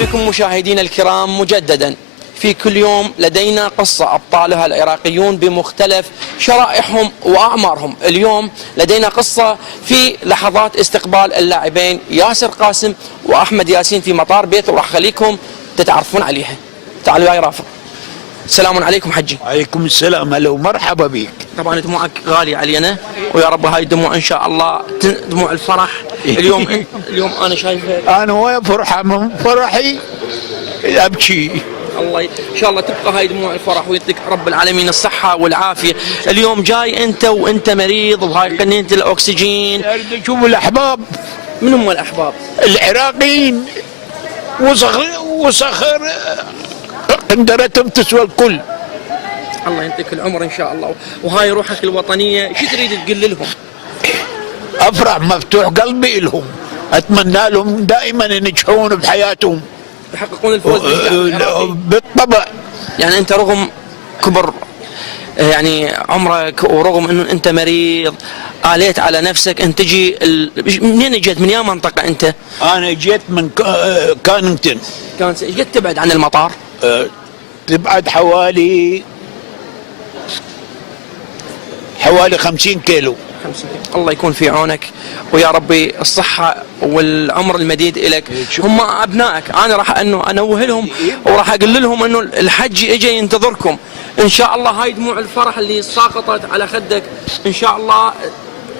بكم مشاهدينا الكرام مجددا. في كل يوم لدينا قصة أبطالها العراقيون بمختلف شرائحهم وأعمارهم. اليوم لدينا قصة في لحظات استقبال اللاعبين ياسر قاسم وأحمد ياسين في مطار بيت، وراح أخليكم تتعرفون عليها. تعالوا يا رافق. السلام عليكم حجي. عليكم السلام، هلا ومرحبا بك. طبعا دموعك غالية علينا، ويا رب هاي الدموع ان شاء الله دموع الفرح. اليوم انا شايفك انا وين فرحه من فرحي ابكي. الله ان شاء الله تبقى هاي دموع الفرح ويعطيك رب العالمين الصحة والعافية. اليوم جاي انت وانت مريض وهاي قنينة الاكسجين. اريد اشوف الاحباب. من هم الاحباب؟ العراقيين وصخر قندرتهم تسوى الكل. الله يعطيك العمر ان شاء الله. وهاي روحك الوطنية شو تريد تقول لهم؟ افرح مفتوح قلبي لهم، اتمنى لهم دائما ينجحون بحياتهم، يحققون الفوز بالطبع. يعني انت رغم كبر يعني عمرك ورغم انه انت مريض آليت على نفسك ان تجي منين جيت؟ من يا منطقة انت؟ انا جيت من كاننجتون. ايش قد تبعد عن المطار؟ تبعد حوالي 50 كيلو. 50 كيلو. الله يكون في عونك ويا ربي الصحة والعمر المديد لك. هم أبنائك، أنا راح أنوه لهم وراح أقول لهم أنه الحج إجا ينتظركم إن شاء الله. هاي دموع الفرح اللي ساقطت على خدك إن شاء الله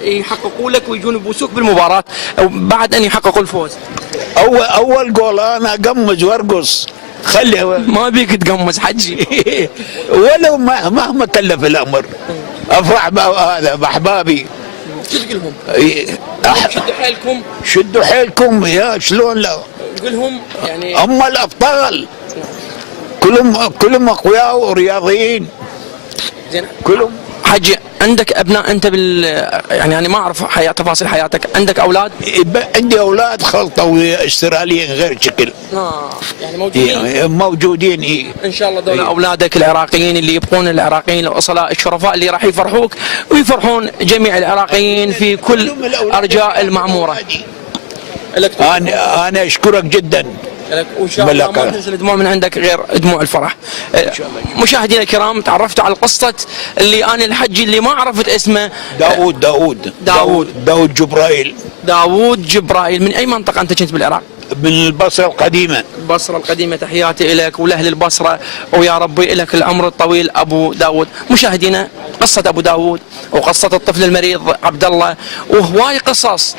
يحققوا لك ويجون يبوسوك بالمباراة بعد أن يحققوا الفوز. أول جول أنا أقمز وأرقص. خلي ما بيك تقمز حجي. ولو مهما كلف الأمر أفرح هذا بأحبابي. شو تقول لهم؟ شدوا حيلكم. شدوا حيلكم يا شلون لا. تقول لهم يعني هم الأبطال، كلهم أقوياء ورياضيين. زين كلهم. حجي عندك ابناء انت يعني انا ما اعرف تفاصيل حياتك، عندك اولاد؟ عندي اولاد خلطه استراليين غير شكل. يعني موجودين؟ موجودين. ان شاء الله دول اولادك العراقيين اللي يبقون العراقيين الاصلاء الشرفاء اللي راح يفرحوك ويفرحون جميع العراقيين في كل ارجاء المعموره. انا اشكرك جدا. وان شاء الله ما تنزل دموع من عندك غير دموع الفرح. مشاهدينا الكرام تعرفتوا على قصة اللي انا الحجي اللي ما عرفت اسمه. داود جبرائيل. داود جبرائيل. من اي منطقة انت كنت بالعراق؟ من البصرة القديمة. البصرة القديمة. تحياتي لك ولأهل البصرة ويا ربي لك العمر الطويل ابو داود. مشاهدينا قصة ابو داود وقصة الطفل المريض عبد الله وهواي قصص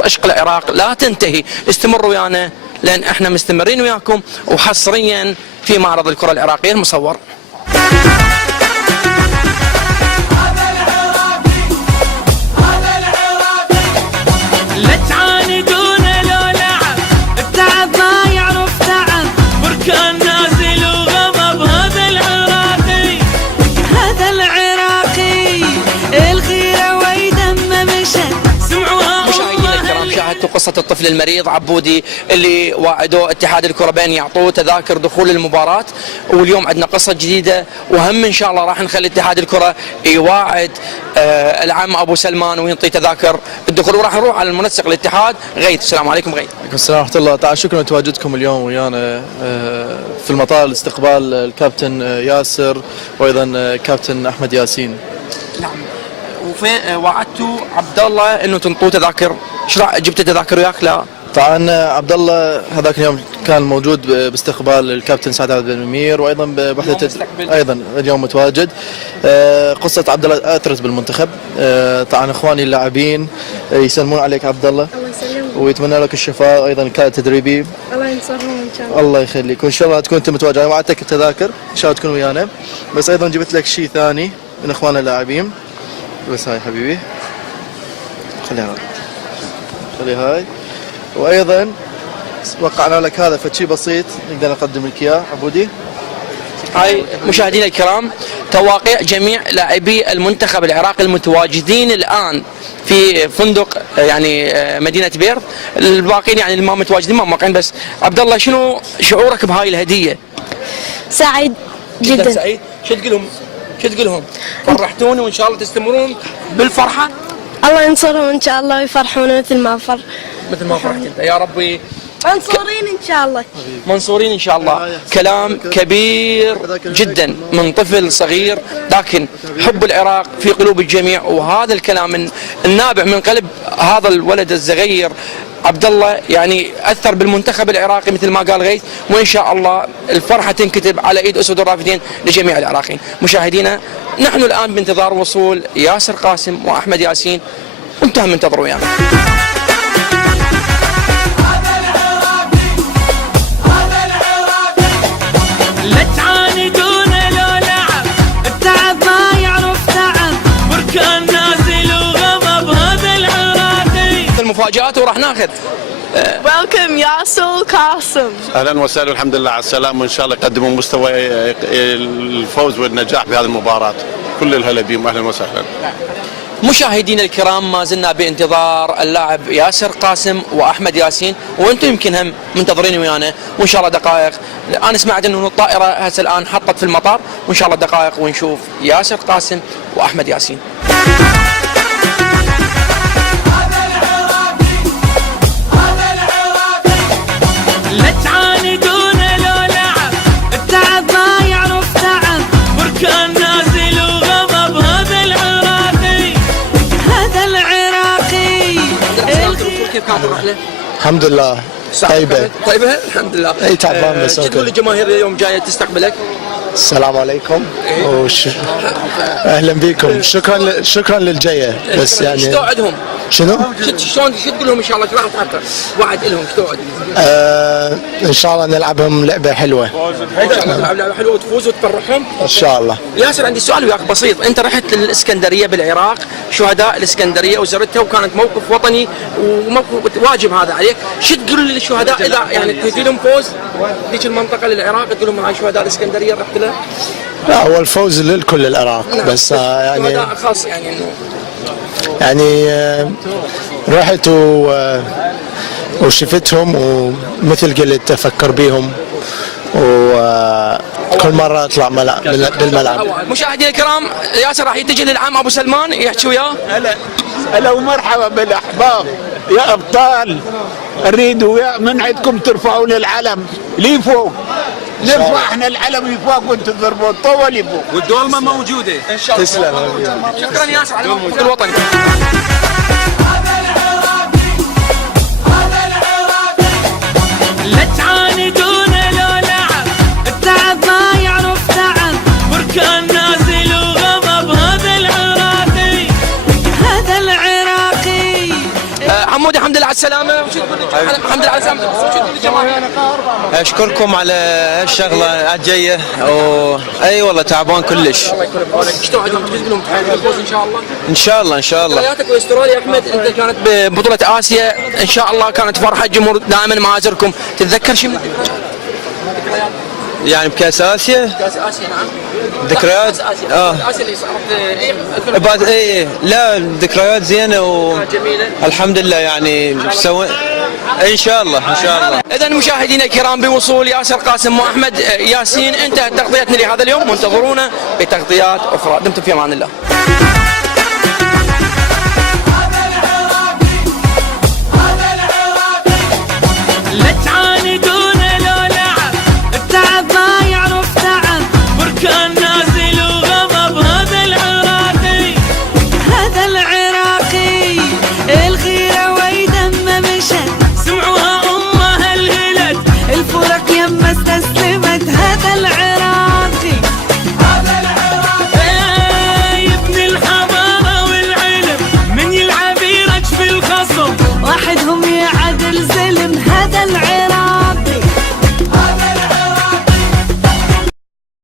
عشق العراق لا تنتهي. استمروا ويانا لأن احنا مستمرين وياكم وحصريا في معرض الكرة العراقية المصور. لا تعاندون لو لعب التعب ما يعرف تعب، بركان نازل وغضب هذا العراقي الخيرة ويدم مشى. مشاهدينا الكرام شاهدتوا قصة الطفل المريض عبودي اللي واعدوا اتحاد الكرة بين يعطوه تذاكر دخول المباراة، واليوم عندنا قصة جديدة وهم ان شاء الله راح نخلي اتحاد الكرة يواعد العم ابو سلمان وينطي تذاكر الدخول، وراح نروح على المنسق الاتحاد غيث. السلام عليكم غيث. وعليكم السلام ورحمة الله تعالى. شكرا لتواجدكم اليوم ويانا في المطار لاستقبال الكابتن ياسر وايضا كابتن احمد ياسين. نعم. وفين وعدتوا عبد الله انه تنطوه تذاكر؟ جبت تذاكر وياك؟ لا طبعا عبد الله هذاك اليوم كان موجود باستقبال الكابتن سعد عبد المنير وايضا بوحده ايضا اليوم متواجد. قصه عبد الله اثرت بالمنتخب. طبعا اخواني اللاعبين يسلمون عليك عبد الله. الله يسلمك ويتمنى لك الشفاء وايضا الكادر التدريبي. الله ينصرهم ان شاء الله. الله يخليك وان شاء الله تكون انت متواجد. انا وعدتك التذاكر ان شاء الله تكون ويانا، بس ايضا جبت لك شيء ثاني من اخواننا اللاعبين. بس هاي حبيبي خلي هاي، وايضا وقعنا لك هذا فشي بسيط نقدر نقدم لك اياه عبودي. هاي مشاهدينا الكرام تواقيع جميع لاعبي المنتخب العراقي المتواجدين الان في فندق يعني مدينة بيرث. الباقيين يعني اللي ما متواجدين ما موقعين. بس عبد الله شنو شعورك بهاي الهدية؟ سعيد جدا. سعيد. شو تقول لهم؟ فرحتوني وان شاء الله تستمرون بالفرحة. الله ينصرهم ان شاء الله ويفرحونا مثل ما فرحت انت. يا ربي منصورين ان شاء الله. منصورين إن شاء الله. كلام كبير جدا من طفل صغير، لكن حب العراق في قلوب الجميع، وهذا الكلام النابع من قلب هذا الولد الصغير عبد الله يعني أثر بالمنتخب العراقي مثل ما قال غيث، وإن شاء الله الفرحة تنكتب على إيد أسود الرافدين لجميع العراقيين. مشاهدينا، نحن الآن بانتظار وصول ياسر قاسم وأحمد ياسين، وانتم هم انتظروا يعني. لا تعاندونا لو لعب، التعب ما يعرف تعب، بركان نازل وغضب هذا العراقي. المفاجآت وراح ناخذ Welcome ياسر قاسم. اهلا وسهلا، والحمد لله على السلامه، وان شاء الله يقدموا مستوى الفوز والنجاح بهذه المباراه. كل الهلا بهم، اهلا وسهلا. مشاهدينا الكرام، ما زلنا بانتظار اللاعب ياسر قاسم واحمد ياسين، وانتم يمكن هم منتظرين ويانا، وان شاء الله دقائق. انا سمعت انه الطائره هسه الان حطت في المطار، وان شاء الله دقائق ونشوف ياسر قاسم واحمد ياسين. لا تعاندونا لو لعب، التعب ما يعرف تعب، بركان نازل وغضب هذا العراقي. هذا العراقي. كيف كانت الرحله؟ الحمد لله طيبة. طيبة الحمد لله. اي تعبان بس شو تقول للجماهير اليوم جايه تستقبلك؟ السلام عليكم اهلا بكم. شكرا للجاية، بس شو يعني توعدهم؟ شنو؟ شلون شو تقول لهم ان شاء الله؟ ايش راح تحقق؟ وعد لهم، شو توعد؟ ان شاء الله نلعبهم لعبة حلوة ان شاء الله تلعب لعبه حلوه وتفوز وتفرحهم. ان شاء الله. ياسر، عندي سؤال وياك بسيط. انت رحت للاسكندريه بالعراق، شهداء الاسكندريه وزرتها، وكانت موقف وطني وموقف واجب هذا عليك. شو تقول للشهداء اذا يعني تجي لهم فوز ذيك المنطقه للعراق، تقول لهم هاي شهداء الاسكندريه رحت لها؟ لا، هو الفوز للكل العراق، بس يعني شهداء خاص يعني انه يعني رحت وشفتهم، ومثل قلت افكر بيهم، وكل مرة اطلع بالملعب. مشاهدينا الكرام، ياسر راح يتجه للعم ابو سلمان يحكي وياه. هلا ومرحبا بالاحباب يا ابطال. اريد من عندكم ترفعون العلم لي فوق، نرفع احنا العلم لفوق وانتم تضربوا الطوه لفوق، والدولمه موجوده ان شاء الله. تسلم. شكرا ياسر على موقفك الوطني. لا تعاندونا لو لعب، التعب ما يعرف تعب، بركان نازل وغضب هذا العراقي. هذا العراقي. عمودي، الحمد لله على السلامه. وشو تقول الحمد لله على السلامه؟ وشو تقول للجماهير؟ اشكركم على هالشغله الجايه، اي والله تعبان كلش. الله يكون بعونك. ايش توعدهم؟ تقول لهم تحقق الفوز ان شاء الله؟ ان شاء الله ان شاء الله. ذكرياتك باستراليا احمد، انت كانت ببطوله اسيا، ان شاء الله كانت فرحه الجمهور دائما معازركم، تتذكر شيء من الذكريات؟ يعني بكاس اسيا كاس اسيا. نعم. ذكريات. اسيا اللي صارت بعد اي لا ذكريات زينه جميله والحمد لله، يعني سوي ان شاء الله ان شاء الله. اذا مشاهدينا الكرام، بوصول ياسر قاسم واحمد ياسين انتهت تغطيتنا لهذا اليوم، وانتظرونا بتغطيات اخرى. دمتم في امان الله.